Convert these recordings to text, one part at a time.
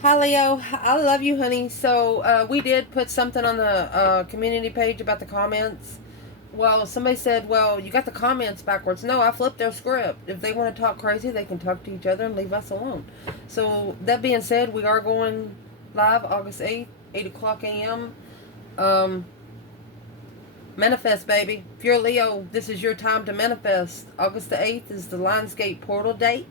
Hi Leo, I love you, honey. So we did put something on the community page about the comments. Well, somebody said, "Well, you got the comments backwards." No, I flipped their script. If they want to talk crazy, they can talk to each other and leave us alone. So that being said, we are going live August 8th, 8 o'clock a.m. Um, Manifest, baby. If you're a Leo, this is your time to manifest. August the 8th is the Lionsgate portal date.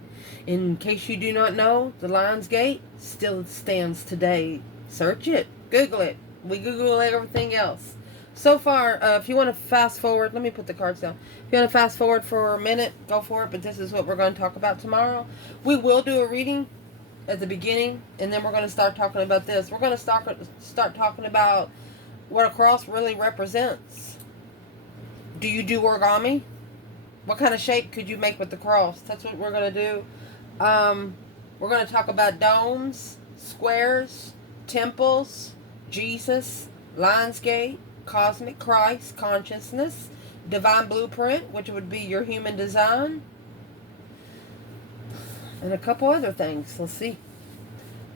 In case you do not know, the Lionsgate still stands today. Search it. Google it. We Google everything else. So far, if you want to fast forward, let me put the cards down. If you want to fast forward for a minute, go for it. But this is what we're going to talk about tomorrow. We will do a reading at the beginning, and then we're going to start talking about this. We're going to start talking about what a cross really represents. Do you do origami? What kind of shape could you make with the cross? That's what we're going to do. We're going to talk about domes, squares, temples, Jesus, Lionsgate, cosmic Christ, consciousness, divine blueprint, which would be your human design, and a couple other things. Let's see.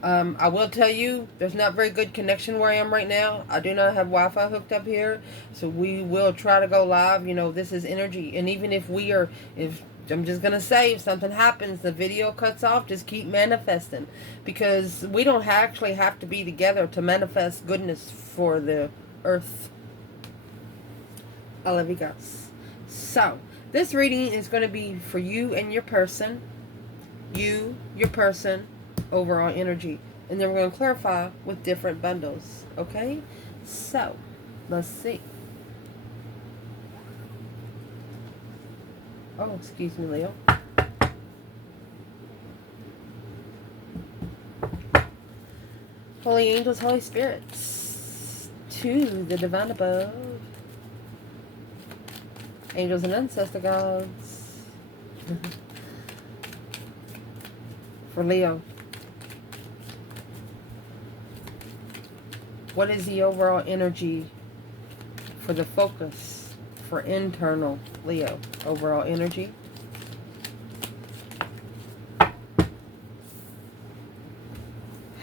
I will tell you, there's not very good connection where I am right now. I do not have Wi-Fi hooked up here, so we will try to go live. You know, this is energy, and even if I'm just gonna say, if something happens, the video cuts off, just keep manifesting, because we don't actually have to be together to manifest goodness for the earth. I love you guys. So this reading is going to be for you and your person, your person, overall energy, and then we're going to clarify with different bundles. Okay, so let's see. Oh, excuse me, Leo. Holy angels, holy spirits, to the divine above, angels and ancestor gods, for Leo. What is the overall energy for the focus for internal Leo? Overall energy.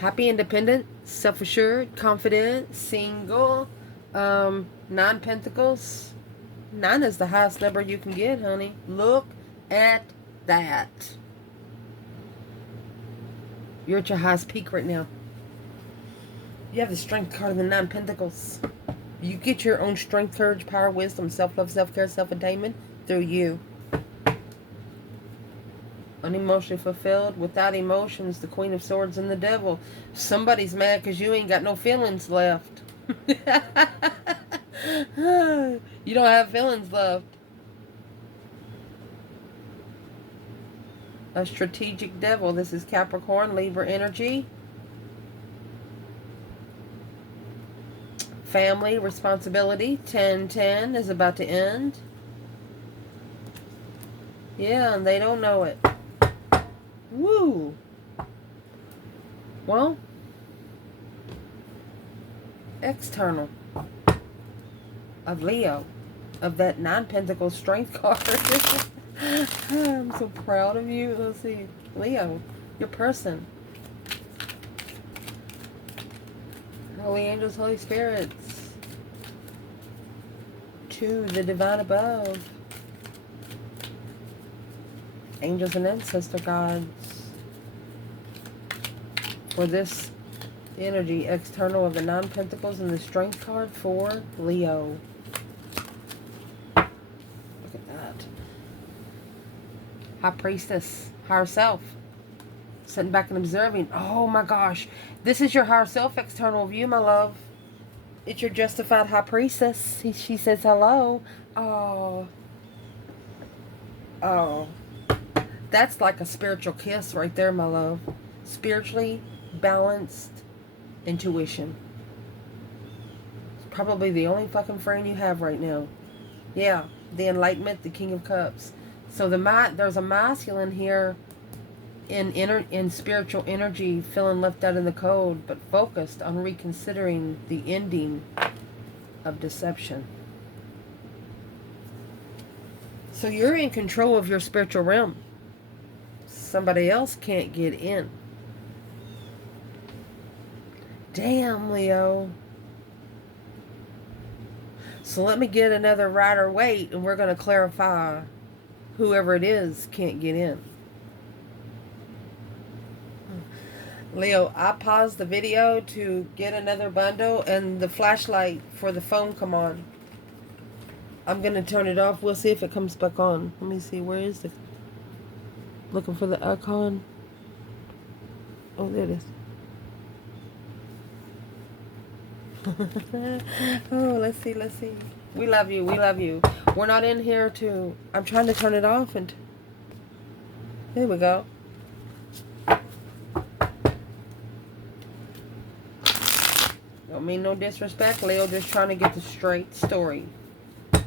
Happy, independent, self-assured, confident, single. 9 pentacles. 9 is the highest number you can get, honey. Look at that. You're at your highest peak right now. You have the strength card of the 9 pentacles. You get your own strength, courage, power, wisdom, self-love, self-care, self-attainment through you. Unemotionally fulfilled, without emotions, the Queen of Swords and the Devil. Somebody's mad because you ain't got no feelings left. You don't have feelings left. A strategic devil. This is Capricorn, Libra energy. Family, responsibility. 10-10 is about to end. Yeah, and they don't know it. Woo! Well, external of Leo, of that 9 Pentacles strength card. I'm so proud of you. Let's see. Leo, your person. Holy angels, holy spirits. To the divine above. Angels and ancestor gods. For this energy, external of the 9 Pentacles and the strength card for Leo. Look at that. High priestess, higher self. Sitting back and observing. Oh my gosh. This is your higher self external view, my love. It's your justified high priestess. She says hello. Oh. Oh. That's like a spiritual kiss right there, my love. Spiritually balanced intuition. It's probably the only fucking friend you have right now. Yeah. The Enlightenment, the King of Cups. So there's a masculine here in spiritual energy, feeling left out in the cold, but focused on reconsidering the ending of deception. So you're in control of your spiritual realm. Somebody else can't get in. Damn, Leo. So let me get another rider weight, and we're going to clarify whoever it is can't get in. Leo, I paused the video to get another bundle, and the flashlight for the phone come on. I'm going to turn it off. We'll see if it comes back on. Let me see. Where is the... Looking for the icon. Oh, there it is. Oh, let's see. We love you. We're not in here to... I'm trying to turn it off, and... There we go. Don't mean no disrespect, Leo. Just trying to get the straight story.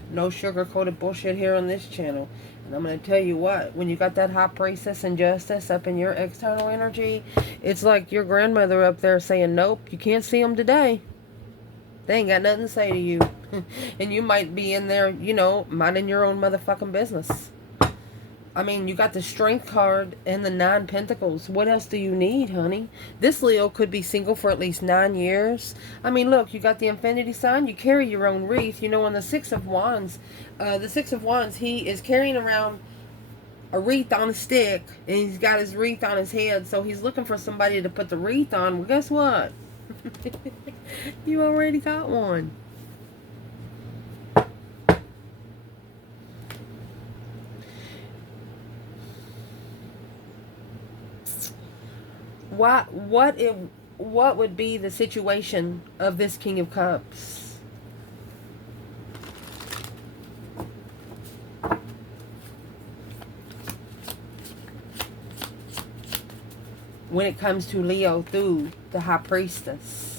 No sugar-coated bullshit here on this channel. And I'm going to tell you what, when you got that high priestess and justice up in your external energy, it's like your grandmother up there saying, nope, you can't see them today. They ain't got nothing to say to you. And you might be in there, you know, minding your own motherfucking business. I mean, you got the Strength card and the 9 Pentacles. What else do you need, honey? This Leo could be single for at least 9 years. I mean, look, you got the Infinity sign. You carry your own wreath. You know, on the Six of Wands, he is carrying around a wreath on a stick, and he's got his wreath on his head. So he's looking for somebody to put the wreath on. Well, guess what? You already got one. What would be the situation of this King of Cups? When it comes to Leo through the High Priestess.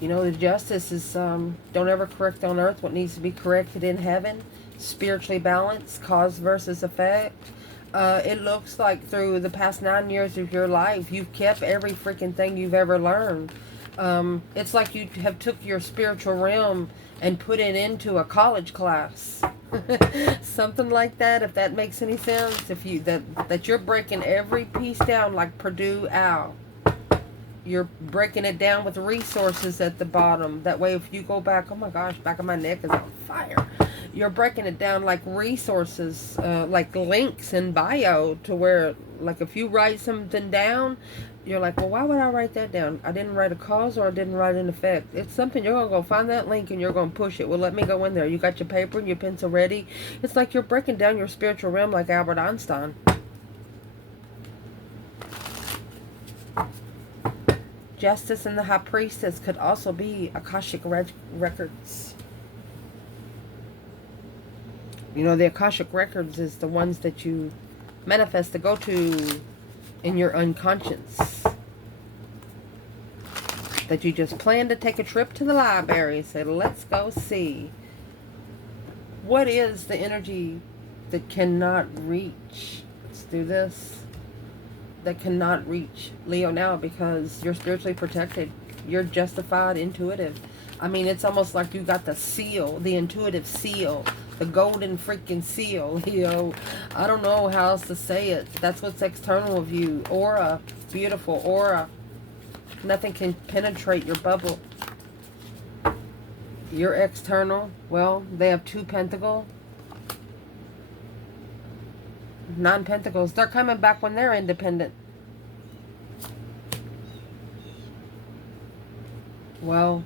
You know, the Justice is, don't ever correct on earth what needs to be corrected in heaven. Spiritually balanced, cause versus effect. It looks like through the past 9 years of your life, you've kept every freaking thing you've ever learned. It's like you have took your spiritual realm and put it into a college class. Something like that, if that makes any sense. If you that you're breaking every piece down like Purdue Owl. You're breaking it down with resources at the bottom. That way if you go back, oh my gosh, back of my neck is on fire. You're breaking it down like resources, like links in bio, to where, like, if you write something down, you're like, well, why would I write that down? I didn't write a cause, or I didn't write an effect. It's something, you're going to go find that link and you're going to push it. Well, let me go in there. You got your paper and your pencil ready. It's like you're breaking down your spiritual realm like Albert Einstein. Justice and the High Priestess could also be Akashic Records. You know, the Akashic Records is the ones that you manifest to go to in your unconscious. That you just plan to take a trip to the library and say, let's go see. What is the energy that cannot reach? Let's do this. That cannot reach Leo now, because you're spiritually protected. You're justified, intuitive. I mean, it's almost like you got the seal, the intuitive seal. The golden freaking seal, Leo. I don't know how else to say it. That's what's external of you. Aura. Beautiful aura. Nothing can penetrate your bubble. Your external. Well, they have 2 pentacles. 9 pentacles. They're coming back when they're independent. Well...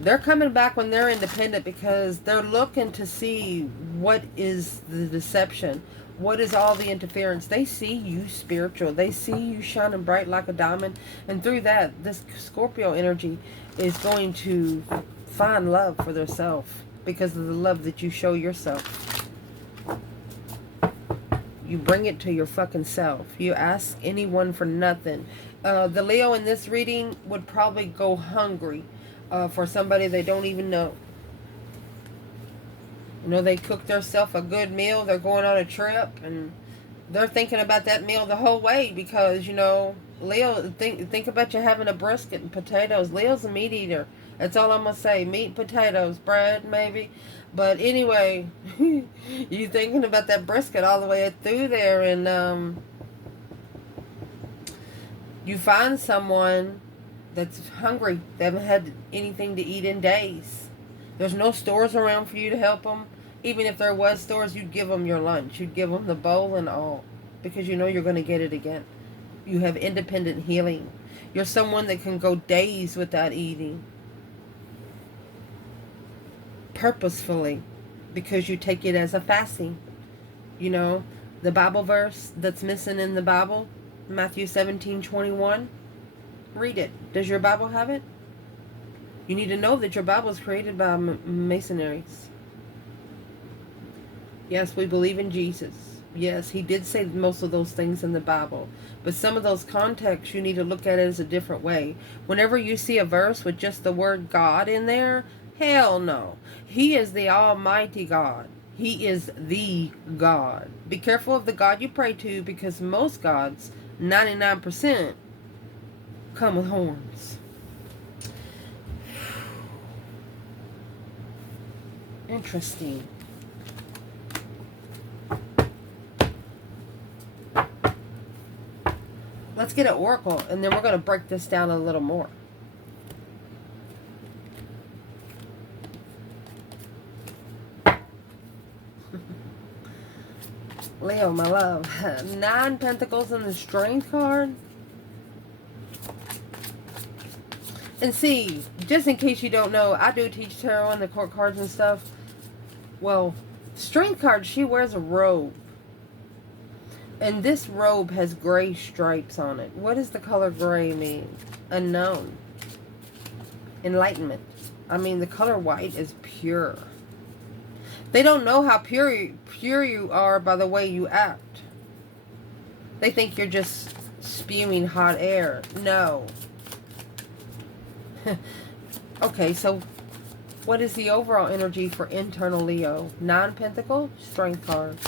they're coming back when they're independent, because they're looking to see what is the deception. What is all the interference? They see you spiritual. They see you shining bright like a diamond. And through that, this Scorpio energy is going to find love for themselves because of the love that you show yourself. You bring it to your fucking self. You ask anyone for nothing. The Leo in this reading would probably go hungry. For somebody they don't even know. You know, they cook themselves a good meal. They're going on a trip, and they're thinking about that meal the whole way, because, you know, Leo, think about you having a brisket and potatoes. Leo's a meat eater. That's all I'm going to say. Meat, potatoes, bread, maybe. But anyway, you thinking about that brisket all the way through there, and you find someone that's hungry. They haven't had anything to eat in days. There's no stores around for you to help them. Even if there was stores, you'd give them your lunch. You'd give them the bowl and all. Because you know you're going to get it again. You have independent healing. You're someone that can go days without eating. Purposefully. Because you take it as a fasting. You know, the Bible verse that's missing in the Bible, Matthew 17:21. Read it. Does your Bible have it? You need to know that your Bible is created by Masonaries. Yes, we believe in Jesus. Yes, he did say most of those things in the Bible. But some of those contexts, you need to look at it as a different way. Whenever you see a verse with just the word God in there, hell no. He is the Almighty God. He is the God. Be careful of the God you pray to, because most gods, 99%, come with horns. Interesting. Let's get an oracle, and then we're going to break this down a little more. Leo, my love. 9 Pentacles in the Strength card. And see, just in case you don't know, I do teach tarot and the court cards and stuff. Well, Strength card, she wears a robe. And this robe has gray stripes on it. What does the color gray mean? Unknown. Enlightenment. I mean, the color white is pure. They don't know how pure you are by the way you act. They think you're just spewing hot air. No. Okay, so what is the overall energy for internal Leo? 9 Pentacles, Strength card.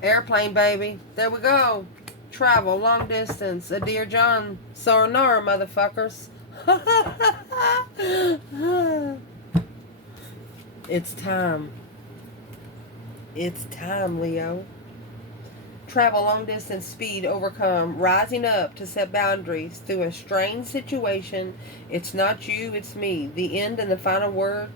Airplane, baby. There we go. Travel, long distance. A Dear John. Sayonara, motherfuckers. It's time. It's time, Leo. Travel, long distance, speed, overcome. Rising up to set boundaries through a strained situation. It's not you, it's me. The end and the final word.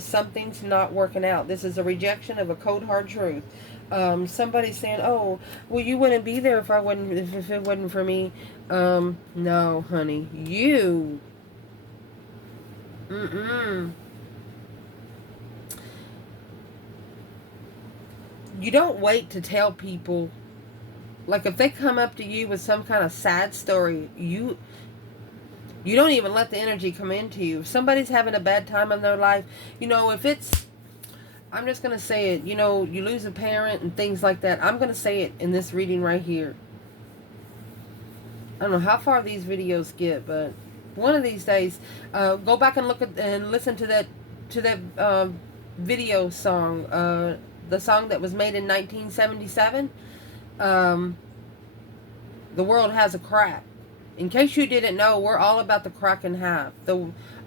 Something's not working out. This is a rejection of a cold, hard truth. Somebody saying, oh, well, you wouldn't be there if it wasn't for me. No, honey. You. You don't wait to tell people. Like, if they come up to you with some kind of sad story, you don't even let the energy come into you. If somebody's having a bad time in their life, you know, if it's, I'm just going to say it, you know, you lose a parent and things like that. I'm going to say it in this reading right here. I don't know how far these videos get, but one of these days, go back and look at and listen to that video song, the song that was made in 1977. The world has a crack. In case you didn't know, we're all about to crack in half.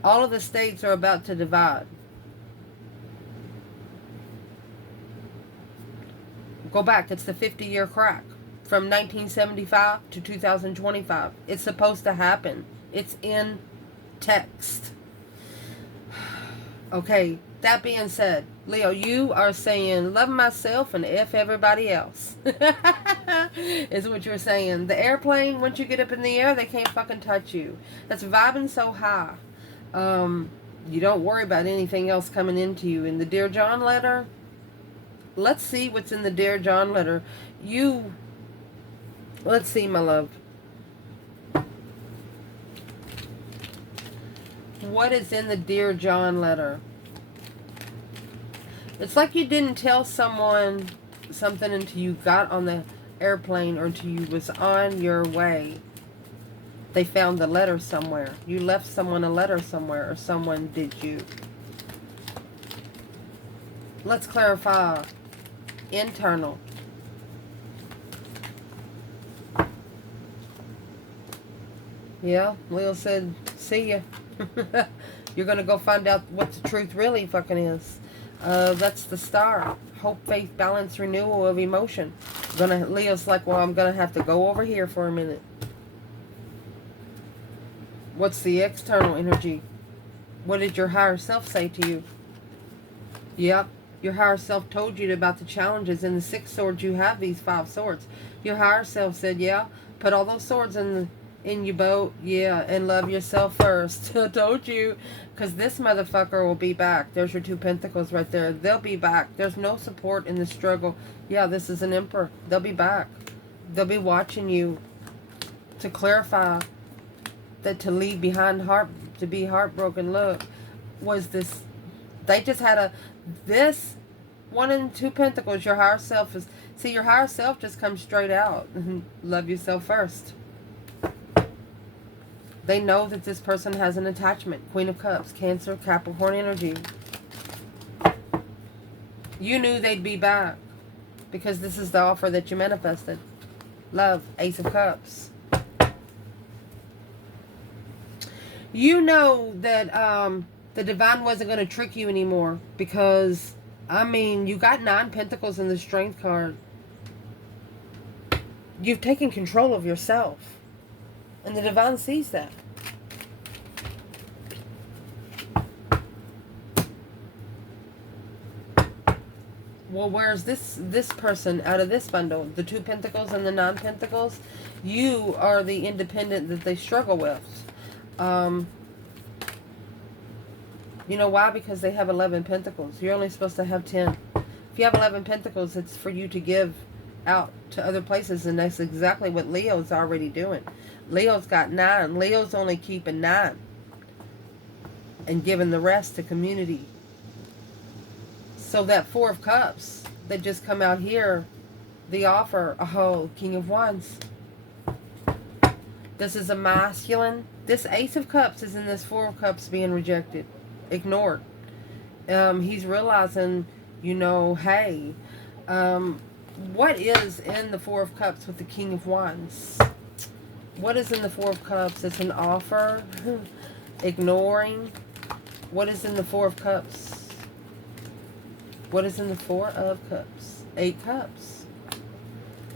All of the states are about to divide. Go back. It's the 50-year crack. From 1975 to 2025. It's supposed to happen. It's in text. Okay, that being said, Leo, you are saying, love myself and F everybody else. Is what you're saying. The airplane, once you get up in the air, they can't fucking touch you. That's vibing so high. You don't worry about anything else coming into you. In the Dear John letter, let's see what's in the Dear John letter. Let's see, my love. What is in the Dear John letter? It's like you didn't tell someone something until you got on the airplane or until you was on your way. They found the letter somewhere. You left someone a letter somewhere, or someone did you. Let's clarify. Internal. Yeah, Leo said, see ya. You're going to go find out what the truth really fucking is. That's the star. Hope, faith, balance, renewal of emotion. Leo's like, well, I'm going to have to go over here for a minute. What's the external energy? What did your higher self say to you? Yep. Your higher self told you about the challenges. In the 6 swords, you have these 5 swords. Your higher self said, yeah, put all those swords in your boat, yeah, and love yourself first. I told you, because this motherfucker will be back. There's your 2 pentacles right there. They'll be back. There's no support in the struggle. Yeah, this is an emperor. They'll be back. They'll be watching you to clarify that to leave behind to be heartbroken. Look, was this, they just had this 1 and 2 pentacles. Your higher self is, see, your higher self just comes straight out. Love yourself first. They know that this person has an attachment. Queen of Cups, Cancer, Capricorn energy. You knew they'd be back because this is the offer that you manifested. Love, Ace of Cups. You know that the divine wasn't going to trick you anymore because, I mean, you got 9 pentacles in the Strength card. You've taken control of yourself. And the divine sees that. Well, where's this person out of this bundle? The 2 pentacles and the 9 pentacles? You are the independent that they struggle with. You know why? Because they have 11 pentacles. You're only supposed to have 10. If you have 11 pentacles, it's for you to give out to other places, and that's exactly what Leo's already doing. Leo's got 9. Leo's only keeping 9 and giving the rest to community. So that 4 of Cups that just come out here, the offer, oh, King of Wands. This is a masculine. This Ace of Cups is in this 4 of Cups being rejected, ignored. He's realizing, you know, hey, what is in the 4 of Cups with the King of Wands? What is in the 4 of Cups? It's an offer, ignoring. What is in the 4 of Cups? What is in the 4 of Cups? 8 Cups.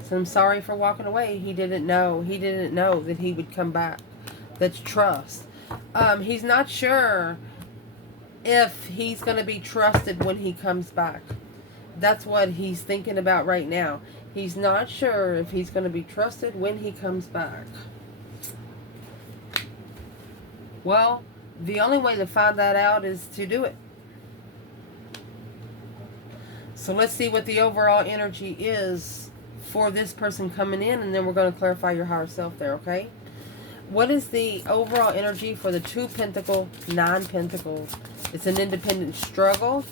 So I'm sorry for walking away. He didn't know. He didn't know that he would come back. That's trust. He's not sure if he's going to be trusted when he comes back. That's what he's thinking about right now. He's not sure if he's going to be trusted when he comes back. Well, the only way to find that out is to do it. So let's see what the overall energy is for this person coming in, and then we're going to clarify your higher self there, okay? What is the overall energy for the 2 Pentacle, 9 Pentacles? It's an independent struggle.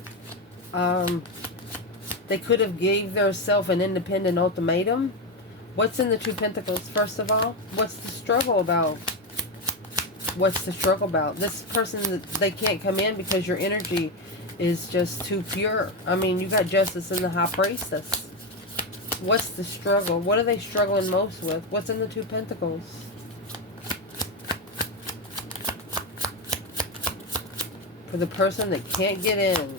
They could have gave themselves an independent ultimatum. What's in the 2 Pentacles, first of all? What's the struggle about? What's the struggle about? This person, they can't come in because your energy is just too pure. I mean, you got Justice and the High Priestess. What's the struggle? What are they struggling most with? What's in the 2 Pentacles? For the person that can't get in.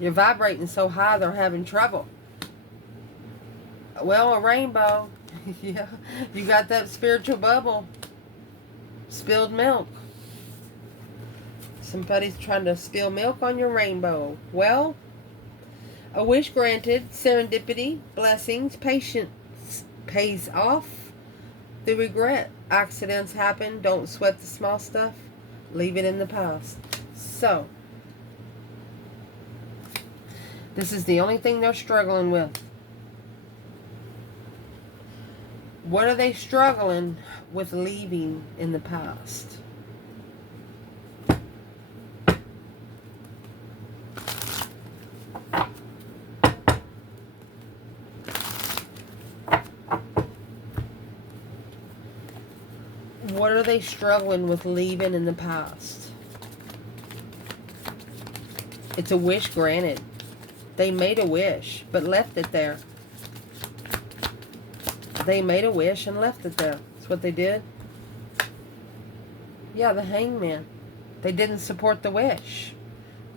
You're vibrating so high they're having trouble. Well, a rainbow. Yeah, you got that spiritual bubble. Spilled milk. Somebody's trying to spill milk on your rainbow. Well, a wish granted, serendipity, blessings, patience pays off the regret. Accidents happen. Don't sweat the small stuff. Leave it in the past. So, this is the only thing they're struggling with. What are they struggling with leaving in the past? What are they struggling with leaving in the past? It's a wish granted. They made a wish, but left it there. They made a wish and left it there. That's what they did. Yeah, the Hangman. They didn't support the wish.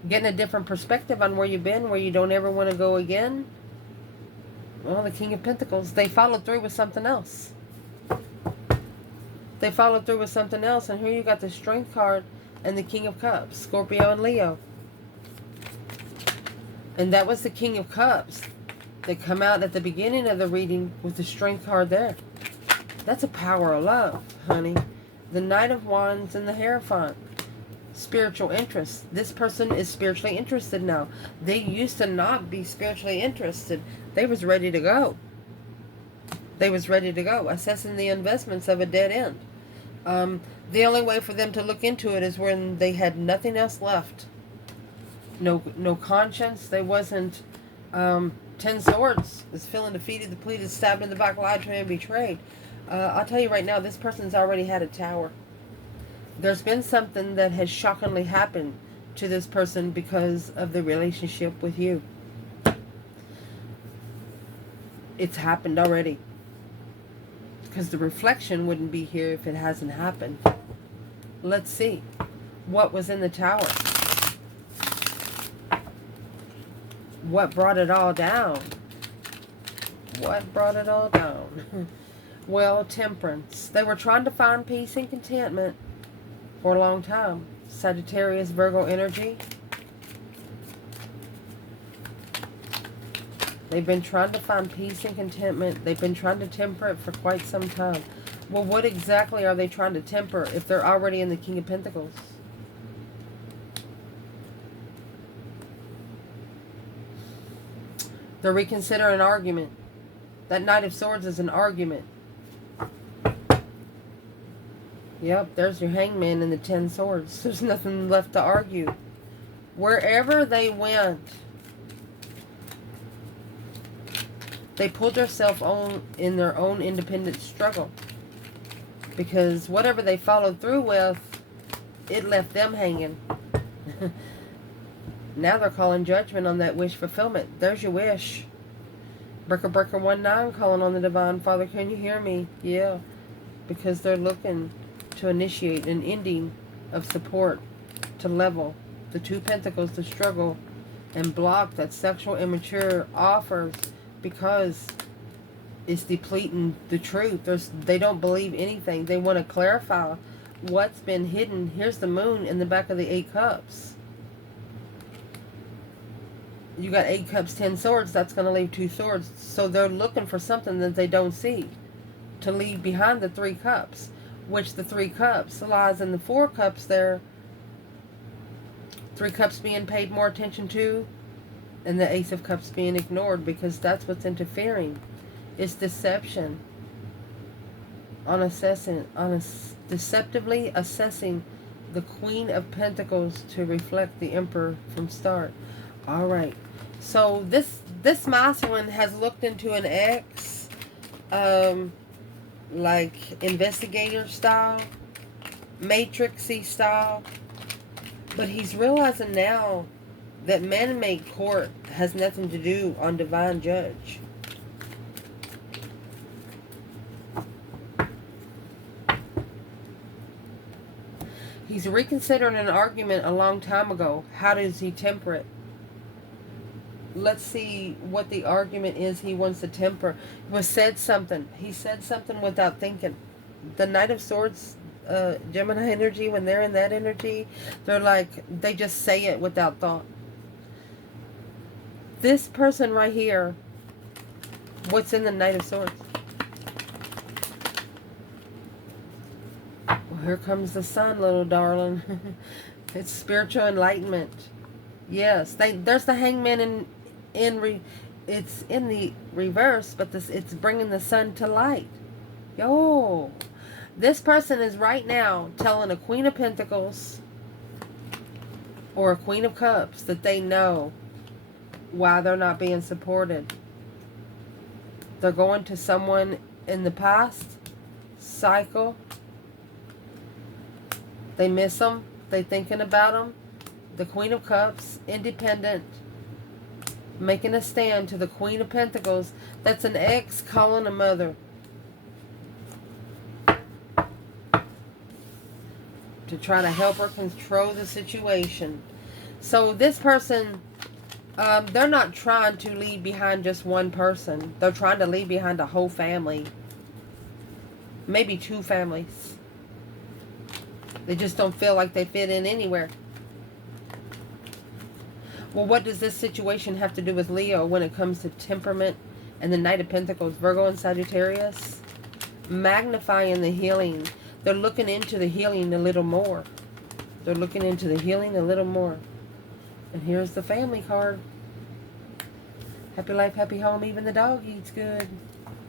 Getting a different perspective on where you've been, where you don't ever want to go again. Well, the King of Pentacles, they followed through with something else. They followed through with something else. And here you got the Strength card and the King of Cups, Scorpio and Leo. And that was the King of Cups that come out at the beginning of the reading with the Strength card there. That's a power of love, honey. The Knight of Wands and the Hierophant. Spiritual interest. This person is spiritually interested now. They used to not be spiritually interested. They was ready to go. They was ready to go. Assessing the investments of a dead end. The only way for them to look into it is when they had nothing else left. No conscience. They wasn't... 10 Swords is feeling defeated, depleted, stabbed in the back, lied to, and betrayed. I'll tell you right now, this person's already had a tower. There's been something that has shockingly happened to this person because of the relationship with you. It's happened already. Because the reflection wouldn't be here if it hasn't happened. Let's see. What was in the tower? What brought it all down? What brought it all down? Well, Temperance. They were trying to find peace and contentment for a long time. Sagittarius, Virgo energy. They've been trying to find peace and contentment. They've been trying to temper it for quite some time. Well, what exactly are they trying to temper if they're already in the King of Pentacles? They're reconsidering an argument. That Knight of Swords is an argument. Yep, there's your Hangman and the 10 Swords. There's nothing left to argue. Wherever they went, they pulled themselves on in their own independent struggle. Because whatever they followed through with, it left them hanging. Now they're calling judgment on that wish fulfillment. There's your wish. Breaker 19 calling on the Divine Father. Can you hear me? Yeah. Because they're looking to initiate an ending of support to level the 2 Pentacles, the struggle, and block that sexual immature offers because it's depleting the truth. They don't believe anything. They want to clarify what's been hidden. Here's the Moon in the back of the 8 Cups. You got 8 Cups, 10 Swords. That's going to leave 2 Swords. So they're looking for something that they don't see to leave behind the 3 Cups, which the 3 Cups lies in the 4 Cups there. 3 Cups being paid more attention to, and the Ace of Cups being ignored because that's what's interfering. It's deception. Deceptively assessing the Queen of Pentacles to reflect the Emperor from start. All right. So this masculine has looked into an ex, like investigator style, matrixy style, but he's realizing now that man-made court has nothing to do on divine judge. He's reconsidering an argument a long time ago. How does he temper it? Let's see what the argument is he wants to temper. He said something without thinking. The Knight of Swords, Gemini energy, when they're in that energy, they're like, they just say it without thought. This person right here, what's in the Knight of Swords? Well, here comes the sun, little darling. It's spiritual enlightenment. Yes, there's the Hangman it's in the reverse, but it's bringing the sun to light. Yo, this person is right now telling a Queen of Pentacles or a Queen of Cups that they know why they're not being supported. They're going to someone in the past cycle. They miss them. They thinking about them. The Queen of Cups, independent, making a stand to the Queen of Pentacles. That's an ex calling a mother. to try to help her control the situation. So this person, they're not trying to leave behind just one person. They're trying to leave behind a whole family. Maybe 2 families. They just don't feel like they fit in anywhere. Well, what does this situation have to do with Leo when it comes to temperament and the Knight of Pentacles, Virgo and Sagittarius? Magnifying the healing. They're looking into the healing a little more. They're looking into the healing a little more. And here's the family card. Happy life, happy home, even the dog eats good.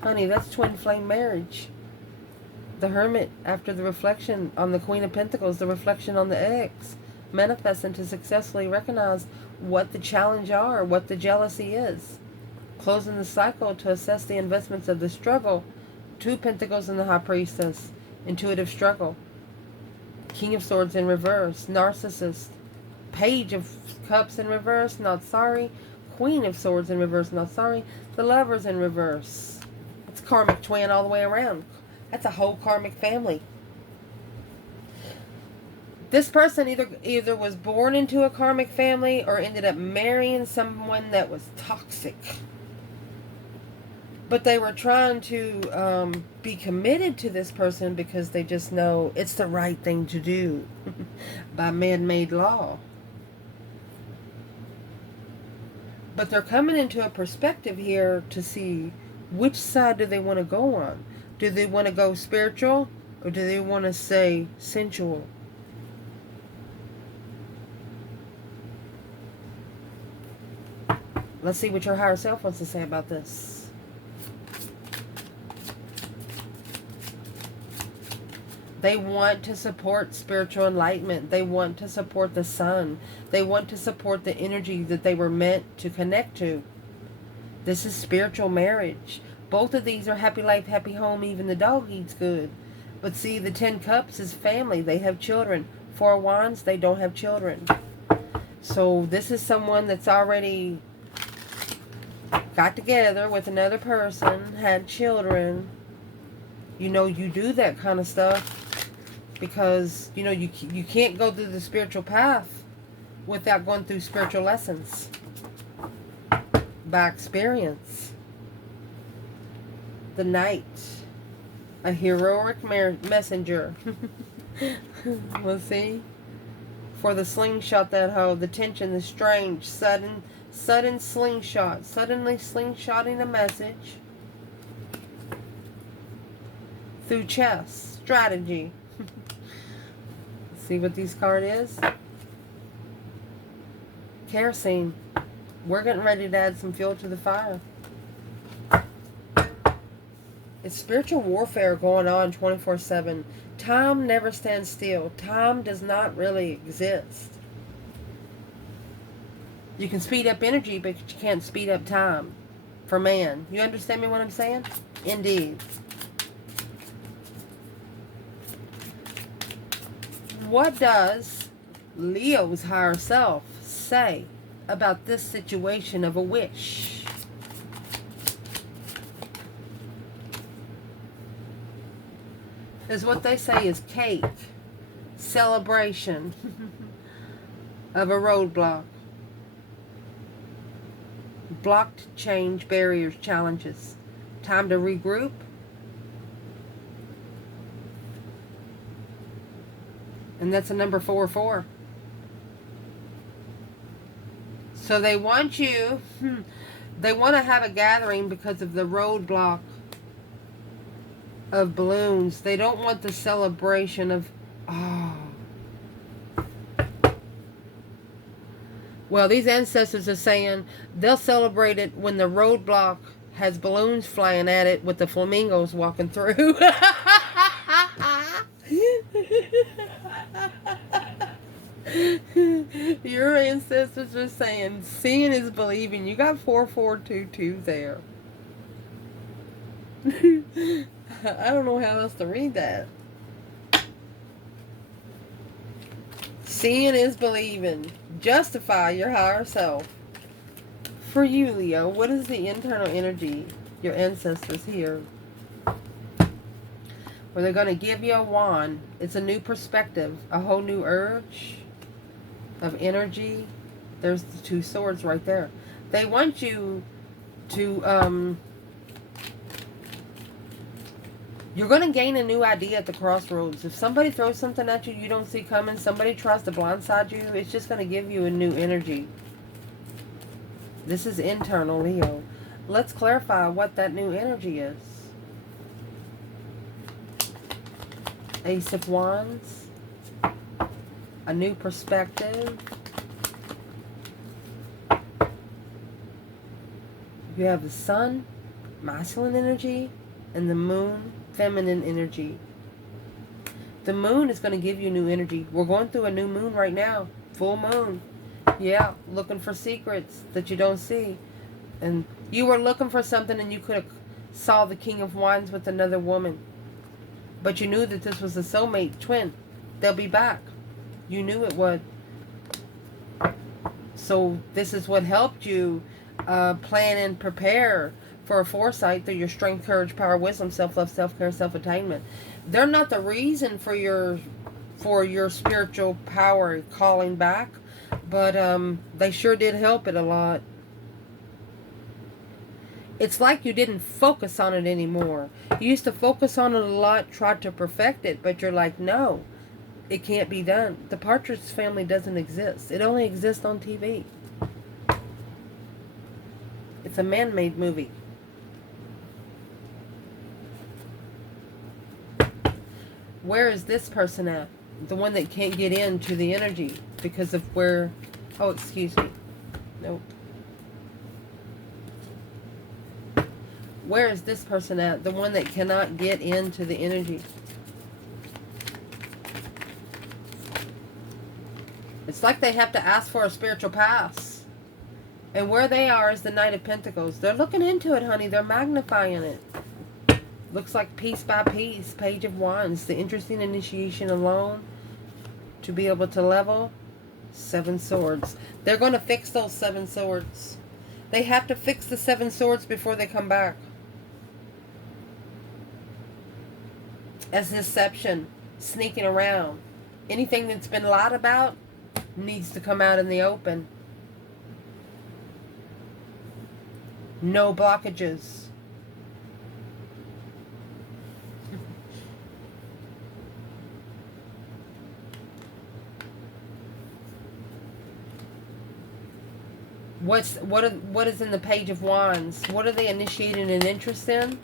Honey, that's twin flame marriage. The Hermit, after the reflection on the Queen of Pentacles, the reflection on the Ex, manifesting to successfully recognize what the challenge are, what the jealousy is. Closing the cycle to assess the investments of the struggle. 2 Pentacles in the High Priestess, intuitive struggle. King of Swords in reverse, narcissist. Page of Cups in reverse, not sorry. Queen of Swords in reverse, not sorry. The Lovers in reverse. It's karmic twin all the way around. That's a whole karmic family. This person either was born into a karmic family or ended up marrying someone that was toxic. But they were trying to be committed to this person because they just know it's the right thing to do by man-made law. But they're coming into a perspective here to see which side do they want to go on. Do they want to go spiritual or do they want to stay sensual? Let's see what your higher self wants to say about this. They want to support spiritual enlightenment. They want to support the sun. They want to support the energy that they were meant to connect to. This is spiritual marriage. Both of these are happy life, happy home, even the dog eats good. But see, the 10 Cups is family. They have children. 4 of Wands, they don't have children. So this is someone that's already got together with another person, had children. You know, you do that kind of stuff because, you know, you can't go through the spiritual path without going through spiritual lessons by experience. The Knight, a heroic messenger. Let's see. For the slingshot that hold, the tension, the strange, sudden slingshot, suddenly slingshotting a message through chess, strategy. See what this card is? Kerosene. We're getting ready to add some fuel to the fire. It's spiritual warfare going on 24/7. Time never stands still. Time does not really exist. You can speed up energy, but you can't speed up time for man. You understand me what I'm saying? Indeed. What does Leo's higher self say about this situation of a wish? Is what they say is cake, celebration of a roadblock, blocked change, barriers, challenges, time to regroup, and that's a number 4-4. So they want you, they want to have a gathering because of the roadblock of balloons. They don't want the celebration of, well, these ancestors are saying they'll celebrate it when the roadblock has balloons flying at it with the flamingos walking through. Your ancestors are saying seeing is believing. You got 4422 there. I don't know how else to read that. Seeing is believing. Justify your higher self. For you, Leo, what is the internal energy your ancestors here? where they're going to give you a wand. It's a new perspective, a whole new urge of energy. There's the 2 swords right there. They want you to, you're going to gain a new idea at the crossroads. If somebody throws something at you you don't see coming, somebody tries to blindside you, it's just going to give you a new energy. This is internal, Leo. Let's clarify what that new energy is. Ace of Wands. A new perspective. You have the sun, masculine energy, and the moon, feminine energy. The moon is going to give you new energy. We're going through a new moon right now. Full moon. Yeah, looking for secrets that you don't see. And you were looking for something and you could have saw the King of Wands with another woman. But you knew that this was a soulmate twin. They'll be back. You knew it would. So this is what helped you plan and prepare for a foresight through your strength, courage, power, wisdom, self-love, self-care, self-attainment. They're not the reason for your spiritual power calling back, but they sure did help it a lot. It's like you didn't focus on it anymore. You used to focus on it a lot, tried to perfect it, but you're like, no, it can't be done. The Partridge Family doesn't exist. It only exists on TV. It's a man-made movie. Where is this person at? The one that can't get into the energy because of where... Oh, excuse me. Nope. Where is this person at? The one that cannot get into the energy. It's like they have to ask for a spiritual pass. And where they are is the Knight of Pentacles. They're looking into it, honey. They're magnifying it. Looks like piece by piece. Page of Wands. The interesting initiation alone. To be able to level. 7 swords. They're going to fix those 7 swords. They have to fix the 7 swords before they come back. As deception, sneaking around. Anything that's been lied about needs to come out in the open. No blockages. What is in the Page of Wands? What are they initiating an interest in?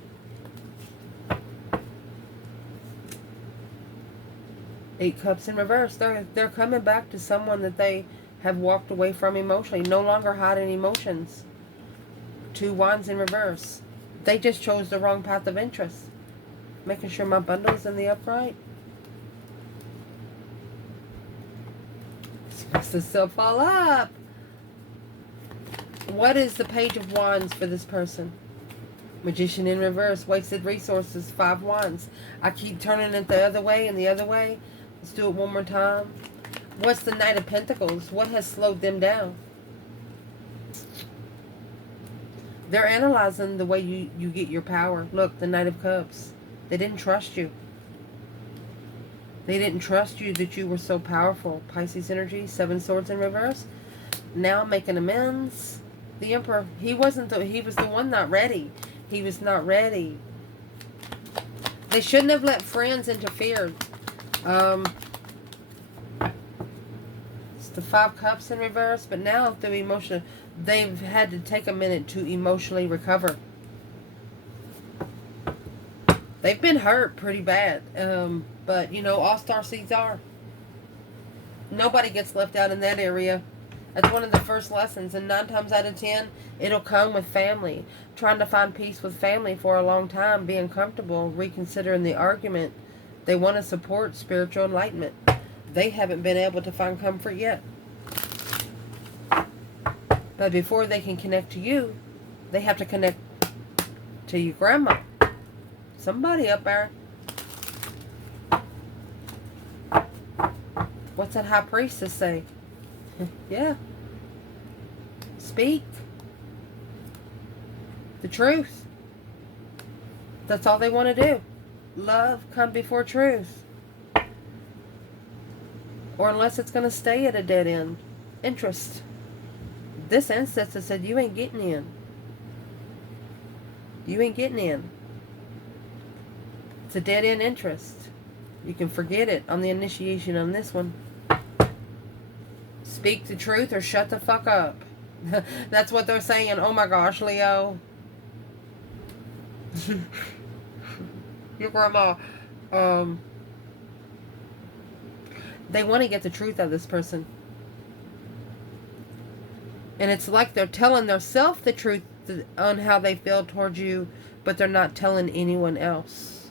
8 Cups in reverse. They're coming back to someone that they have walked away from emotionally. No longer hiding emotions. 2 Wands in reverse. They just chose the wrong path of interest. Making sure my bundle's in the upright. Supposed to still fall up. What is the Page of Wands for this person? Magician in reverse. Wasted resources. 5 Wands. I keep turning it the other way and the other way. Let's do it one more time. What's the Knight of Pentacles? What has slowed them down? They're analyzing the way you get your power. Look, the Knight of Cups. They didn't trust you. They didn't trust you that you were so powerful. Pisces energy. 7 Swords in reverse. Now making amends. The Emperor. He was the one not ready. He was not ready. They shouldn't have let friends interfere. It's the 5 Cups in reverse, but now through emotion, they've had to take a minute to emotionally recover. They've been hurt pretty bad, but you know, all star seeds are. Nobody gets left out in that area. That's one of the first lessons, and 9 times out of 10, it'll come with family. Trying to find peace with family for a long time, being comfortable, reconsidering the argument. They want to support spiritual enlightenment. They haven't been able to find comfort yet. But before they can connect to you, they have to connect to your grandma. Somebody up there. What's that High Priestess say? Yeah. Speak the truth. That's all they want to do. love come before truth. Or unless it's going to stay at a dead end. Interest. This ancestor said you ain't getting in. You ain't getting in. It's a dead end interest. You can forget it on the initiation on this one. Speak the truth or shut the fuck up. That's what they're saying. Oh my gosh, Leo. Your grandma. They want to get the truth out of this person. And it's like they're telling themselves the truth on how they feel towards you, but they're not telling anyone else.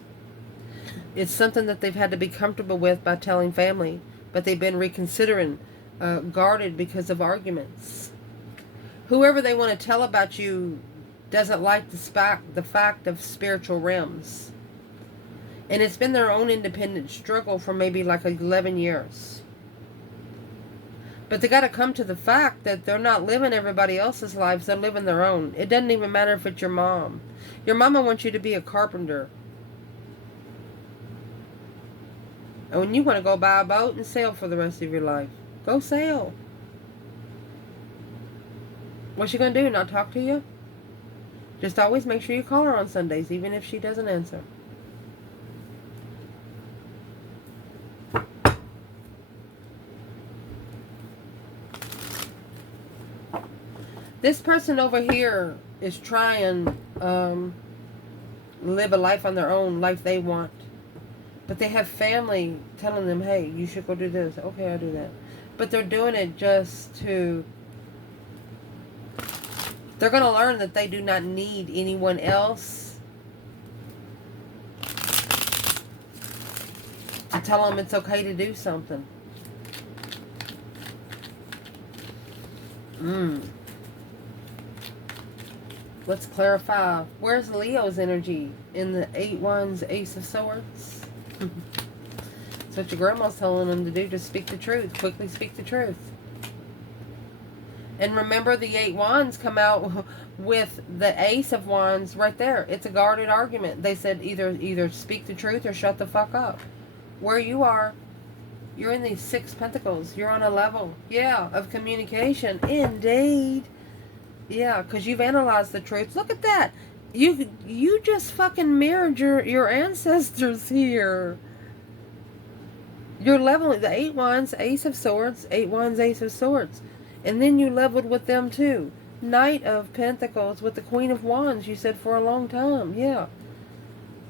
It's something that they've had to be comfortable with by telling family, but they've been reconsidering, guarded because of arguments. Whoever they want to tell about you doesn't like the fact of spiritual realms. And it's been their own independent struggle for maybe like 11 years. But they got to come to the fact that they're not living everybody else's lives. They're living their own. It doesn't even matter if it's your mom. Your mama wants you to be a carpenter. And when you want to go buy a boat and sail for the rest of your life, go sail. What's she going to do? Not talk to you? Just always make sure you call her on Sundays, even if she doesn't answer. This person over here is trying live a life on their own, life they want. But they have family telling them, hey, you should go do this. Okay, I'll do that. But they're doing it just to... They're going to learn that they do not need anyone else to tell them it's okay to do something. Let's clarify. Where's Leo's energy in the 8 Wands, Ace of Swords? That's what your grandma's telling them to do. Just speak the truth. Quickly speak the truth. And remember, the 8 Wands come out with the Ace of Wands right there. It's a guarded argument. They said either speak the truth or shut the fuck up. Where you are, you're in these 6 Pentacles. You're on a level, yeah, of communication. Indeed. Yeah, because you've analyzed the truth. Look at that. You just fucking mirrored your ancestors here. You're leveling the 8 Wands, Ace of Swords, 8 Wands, Ace of Swords. And then you leveled with them too. Knight of Pentacles with the Queen of Wands, you said, for a long time. Yeah.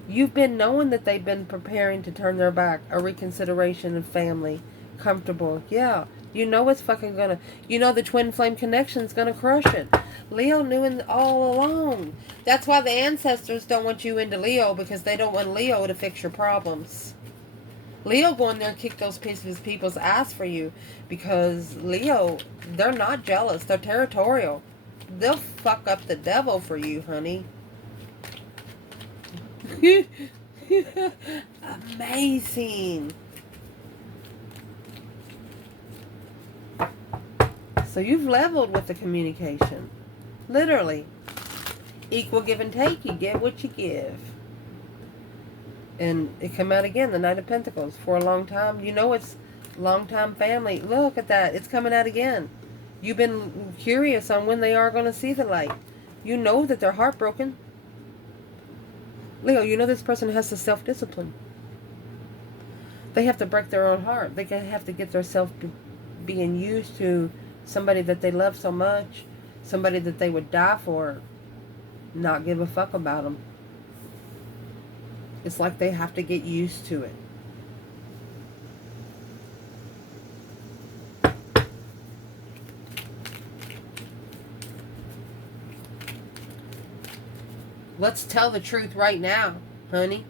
You've been knowing that they've been preparing to turn their back. A reconsideration of family. Comfortable. Yeah. You know it's fucking gonna... You know the twin flame connection's gonna crush it. Leo knew it all along. That's why the ancestors don't want you into Leo, because they don't want Leo to fix your problems. Leo go in there and kick those people's ass for you, because Leo, they're not jealous. They're territorial. They'll fuck up the devil for you, honey. Amazing. So you've leveled with the communication. Literally. Equal give and take. You get what you give. And it come out again, the Knight of Pentacles. For a long time. You know it's long time family. Look at that. It's coming out again. You've been curious on when they are going to see the light. You know that they're heartbroken. Leo, you know this person has to self-discipline. They have to break their own heart. They have to get themselves being used to somebody that they love so much. Somebody that they would die for. Not give a fuck about them. It's like they have to get used to it. Let's tell the truth right now, honey.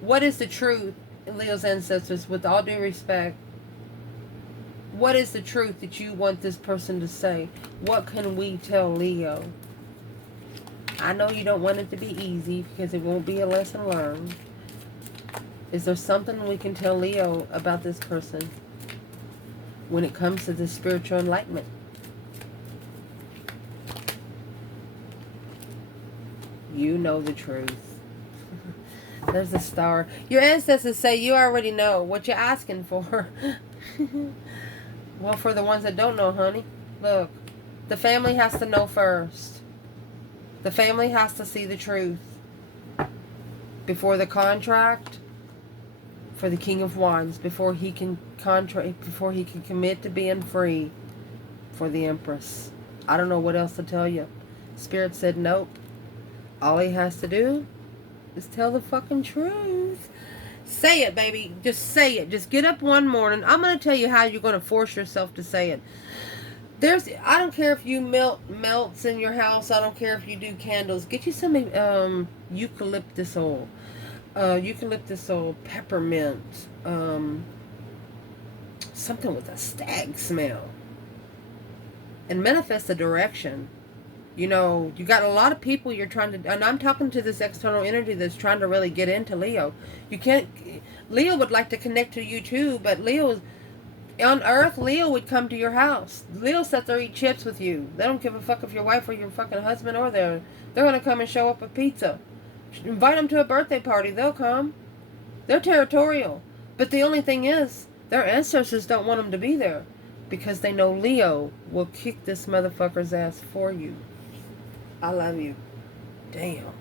What is the truth, Leo's ancestors, with all due respect? What is the truth that you want this person to say? What can we tell Leo? I know you don't want it to be easy, because it won't be a lesson learned. Is there something we can tell Leo about this person when it comes to this spiritual enlightenment? You know the truth. There's a star. Your ancestors say you already know what you're asking for. Well, for the ones that don't know, honey, look, the family has to know first. The family has to see the truth before the contract for the King of Wands, before he can commit to being free for the Empress. I don't know what else to tell you. Spirit said nope. All he has to do is tell the fucking truth. Say it, baby. Just say it. Just get up one morning. I'm going to tell you how you're going to force yourself to say it. I don't care if you melts in your house. I don't care if you do candles. Get you some eucalyptus oil. Peppermint. Something with a stag smell. And manifest a direction. You know, you got a lot of people you're trying to, and I'm talking to this external energy that's trying to really get into Leo. Leo would like to connect to you too, but on Earth, Leo would come to your house. Leo sits there eat chips with you. They don't give a fuck if your wife or your fucking husband or they're going to come and show up with pizza. Invite them to a birthday party, they'll come. They're territorial. But the only thing is, their ancestors don't want them to be there because they know Leo will kick this motherfucker's ass for you. I love you. Damn.